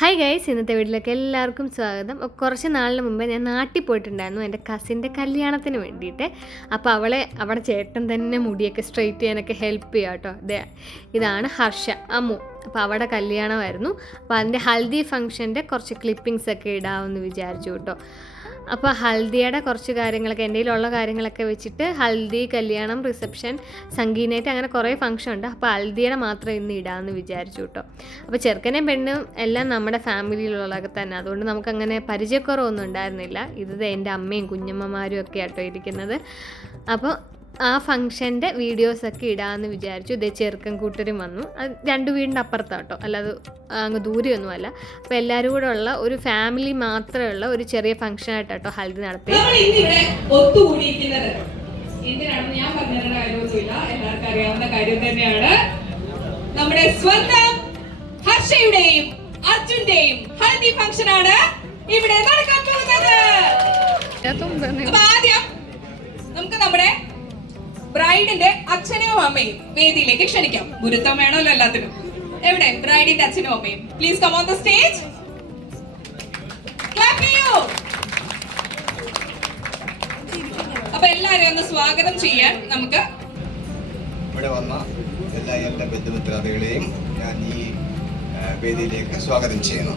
Hi guys, ഇന്നത്തെ വീട്ടിലേക്ക് എല്ലാവർക്കും സ്വാഗതം. കുറച്ച് നാളിന് മുമ്പേ ഞാൻ നാട്ടിൽ പോയിട്ടുണ്ടായിരുന്നു എൻ്റെ കസിൻ്റെ കല്യാണത്തിന് വേണ്ടിയിട്ട്. അപ്പോൾ അവിടെ ചേട്ടൻ തന്നെ മുടിയൊക്കെ സ്ട്രെയിറ്റ് ചെയ്യാനൊക്കെ ഹെൽപ്പ് ചെയ്യാം കേട്ടോ. ഇതാണ് ഹർഷ അമ്മു. അപ്പോൾ അവിടെ കല്യാണമായിരുന്നു. അപ്പോൾ അതിൻ്റെ ഹൽദി ഫംഗ്ഷൻ്റെ കുറച്ച് ക്ലിപ്പിങ്സൊക്കെ ഇടാമെന്ന് വിചാരിച്ചു കേട്ടോ. അപ്പോൾ ഹൽദിയുടെ കുറച്ച് കാര്യങ്ങളൊക്കെ എൻ്റെ കയ്യിലുള്ള കാര്യങ്ങളൊക്കെ വെച്ചിട്ട് ഹൽദി, കല്യാണം, റിസപ്ഷൻ, സംഗീതമായിട്ട് അങ്ങനെ കുറേ ഫംഗ്ഷൻ ഉണ്ട്. അപ്പോൾ ഹൽദിയുടെ മാത്രം ഇന്ന് ഇടാമെന്ന് വിചാരിച്ചു കേട്ടോ. അപ്പോൾ ചെറുക്കനെയും പെണ്ണും എല്ലാം നമ്മുടെ ഫാമിലിയിലുള്ളതൊക്കെ തന്നെ, അതുകൊണ്ട് നമുക്കങ്ങനെ പരിചയക്കുറവൊന്നും ഉണ്ടായിരുന്നില്ല. ഇത് എൻ്റെ അമ്മയും കുഞ്ഞമ്മമാരും ഒക്കെ ആട്ടോ ഇരിക്കുന്നത്. അപ്പോൾ ആ ഫംഗ്ഷൻ്റെ വീഡിയോസൊക്കെ ഇടാമെന്ന് വിചാരിച്ചു. ഇതേ ചെറുക്കൻ കൂട്ടരും വന്നു. അത് 2 വീടിൻ്റെ അപ്പുറത്താട്ടോ, അല്ലാതെ അങ്ങ് ദൂരെയൊന്നുമല്ല. അപ്പോൾ എല്ലാവരും കൂടെ ഉള്ള ഒരു ഫാമിലി മാത്രമുള്ള ഒരു ചെറിയ ഫംഗ്ഷനായിട്ടോ ഹൽദി നടത്തി. എന്തിനാണെന്ന് ഞാൻ പറഞ്ഞിരുന്ന കാര്യമൊന്നുമില്ല, എല്ലാവർക്കും അറിയാവുന്ന കാര്യം തന്നെയാണ്. നമ്മുടെ സ്വന്തം ഹർഷയുടെയും അർജുന്റെയും ഹൽദി ഫംഗ്ഷൻ ആണ് ഇവിടെ നടക്കാൻ പോകുന്നത്. അപ്പൊ ആദ്യം നമുക്ക് നമ്മുടെ ബ്രൈഡിന്റെ അച്ഛനും അമ്മയും വേദിയിലേക്ക് ക്ഷണിക്കാം. ഗുരുത്വം വേണമല്ലോ എല്ലാത്തിനും. എവിടെ ബ്രൈഡിന്റെ അച്ഛനും അമ്മയും? Please come on the stage. Clap ചെയ്യൂ. അപ്പൊ എല്ലാരെയും ഒന്ന് സ്വാഗതം ചെയ്യാൻ നമുക്ക് ഇവിടെ വന്ന എല്ലാ ബന്ധുമിത്രാദികളെയും ഞാൻ ഈ വേദിയിലേക്ക് സ്വാഗതം ചെയ്യുന്നു.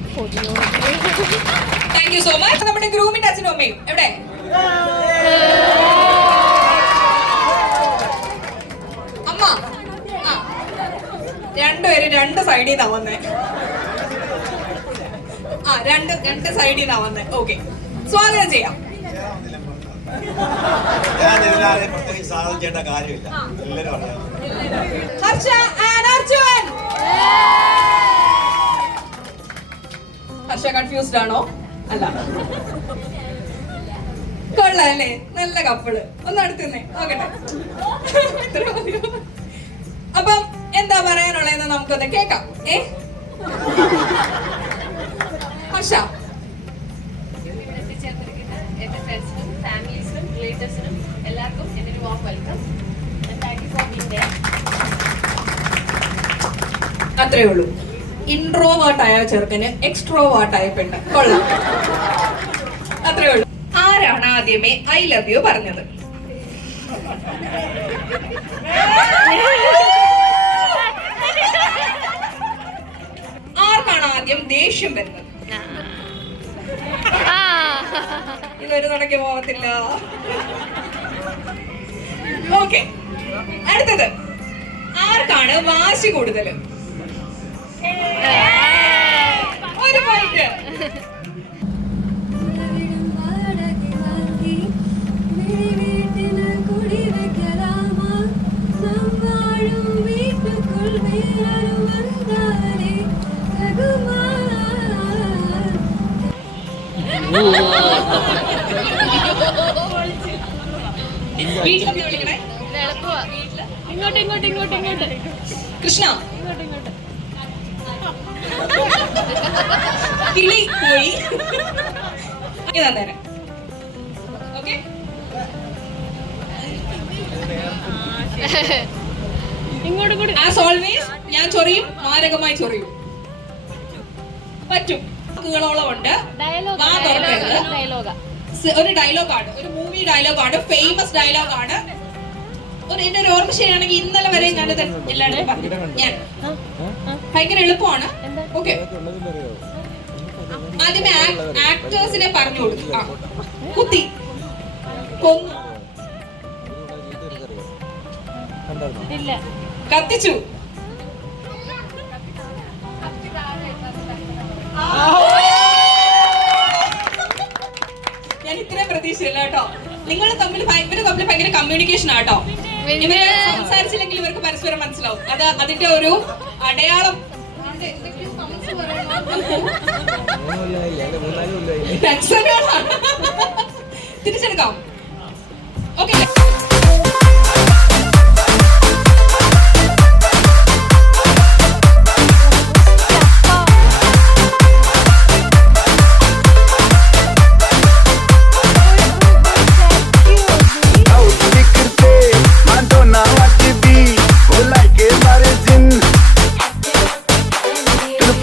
Thank you so much. നമ്മുടെ ഗ്രൂമിന്റെ അച്ഛനും അമ്മയും എവിടെ? അമ്മ രണ്ടുപേരും 2 സൈഡിൽ നിന്നാ വന്നേ. രണ്ട് സൈഡിൽ നിന്നാ വന്നേ. ഓക്കെ, സ്വാഗതം ചെയ്യാം. ഹർഷ ആൻഡ് അർജുൻ. ഹർഷ കൺഫ്യൂസ്ഡ് ആണോ? അല്ല, കൊള്ളാല്ലേ, നല്ല കപ്പിള്. ഒന്ന് അടുത്തുന്നേ നോക്കട്ടെ. അപ്പം എന്താ പറയാനുള്ളതെന്ന് നമുക്കൊന്ന് കേക്കാം. ഹർഷ, എന്റെ ഫ്രണ്ട്സിനും ഫാമിലീസിനും റിലേറ്റീവ്സിനും എല്ലാവർക്കും എൻ്റെ ഒരു warm welcome. Thank you for being there. അത്രേ ഉള്ളൂ. ഇൻട്രോവേർട്ടായ ചെറുക്കന് എക്സ്ട്രോവേർട്ടായ പെണ്ണ്. കൊള്ളാം, അത്രേ ഉള്ളൂ. ആരാണ് ആദ്യമേ ഐ ലവ് യു പറഞ്ഞത്? ആർക്കാണ് ആദ്യം ദേഷ്യം വരുന്നത്? ഇതൊരു നടക്ക് പോകത്തില്ല. ഓക്കെ, അടുത്തത് ആർക്കാണ് വാശി കൂടുതൽ? ഒരു പോയിന്റ്. വീട്ടിലൊക്കെ വിളിക്കണേ. ഇങ്ങോട്ട് കൃഷ്ണ, കിളി പോയി. ഓക്കെ, ആസ് ഓൾവേസ് ഞാൻ ചൊറിയും, മാരകമായി ചൊറിയും. പറ്റും. വാക്കുകളോളം ഉണ്ട്. ഒരു ഡയലോഗാണ്, ഒരു മൂവി ഡയലോഗാണ്, ഫേമസ് ഡയലോഗാണ്. എന്റെ ഒരു ഓർമ്മ ശരിയാണെങ്കിൽ ഇന്നലെ വരെ ഞാനത് എല്ലാവരും പറഞ്ഞു. ഞാൻ ഭയങ്കര എളുപ്പമാണ്. ഓക്കെ, ആദ്യമേ ആക്ടേഴ്സിനെ പറഞ്ഞു കൊടുക്കും. കുത്തി, കൊന്നു, കത്തിച്ചു. ഞാൻ ഇത്രയും പ്രതീക്ഷയില്ല കേട്ടോ. ഇവര് തമ്മിൽ ഭയങ്കര കമ്മ്യൂണിക്കേഷൻ ആട്ടോ. ഇവര് സംസാരിച്ചില്ലെങ്കിൽ ഇവർക്ക് പരസ്പരം മനസ്സിലാവും. അത് അതിന്റെ ഒരു അടയാളം. തിരിച്ചെടുക്കാം. ഓക്കെ,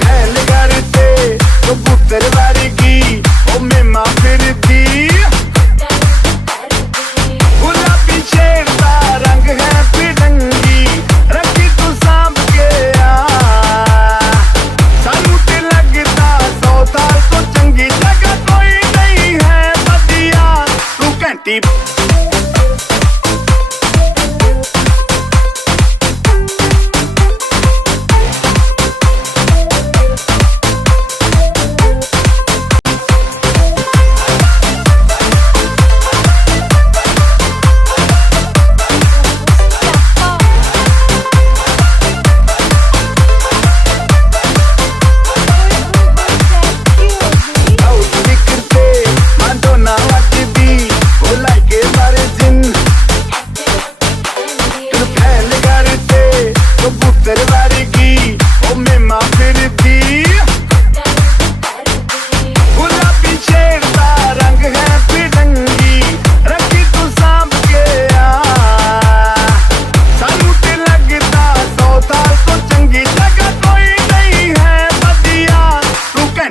Pehले garite कबूतर वारिगी ओ मेमा फिरदी गुलाबी शेर दा रंग है फिरंगी रखी तू सांभ के सानू ते लगदा 100 साल तो चंगी जगह कोई नहीं है बदिया तू घंटी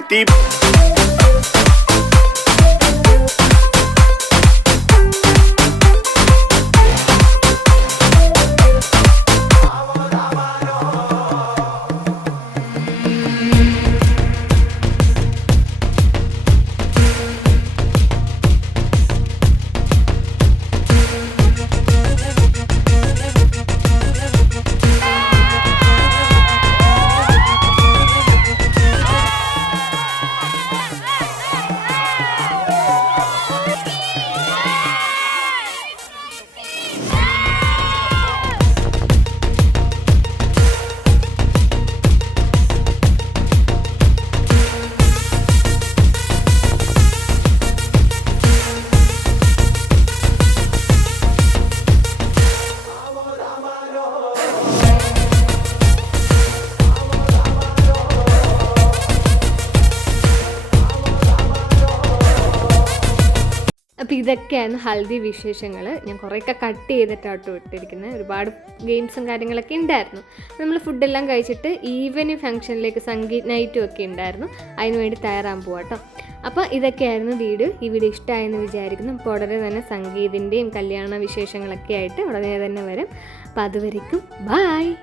deep. അപ്പോൾ ഇതൊക്കെയായിരുന്നു ഹൽദി വിശേഷങ്ങൾ. ഞാൻ കുറേയൊക്കെ കട്ട് ചെയ്തിട്ടാട്ടോ ഇട്ടിരിക്കുന്നത്. ഒരുപാട് ഗെയിംസും കാര്യങ്ങളൊക്കെ ഉണ്ടായിരുന്നു. നമ്മൾ ഫുഡെല്ലാം കഴിച്ചിട്ട് ഈവനിങ് ഫംഗ്ഷനിലേക്ക് സംഗീത് നൈറ്റും ഒക്കെ ഉണ്ടായിരുന്നു. അതിന് വേണ്ടി തയ്യാറാൻ പോവാം കേട്ടോ. അപ്പോൾ ഇതൊക്കെയായിരുന്നു വീഡിയോ. ഈ വീഡിയോ ഇഷ്ടമായെന്ന് വിചാരിക്കുന്നു. അപ്പോൾ ഉടനെ തന്നെ സംഗീതിൻ്റെയും കല്യാണ വിശേഷങ്ങളൊക്കെ ആയിട്ട് ഉടനെ തന്നെ വരും. അപ്പോൾ അതുവരേക്കും ബായ്.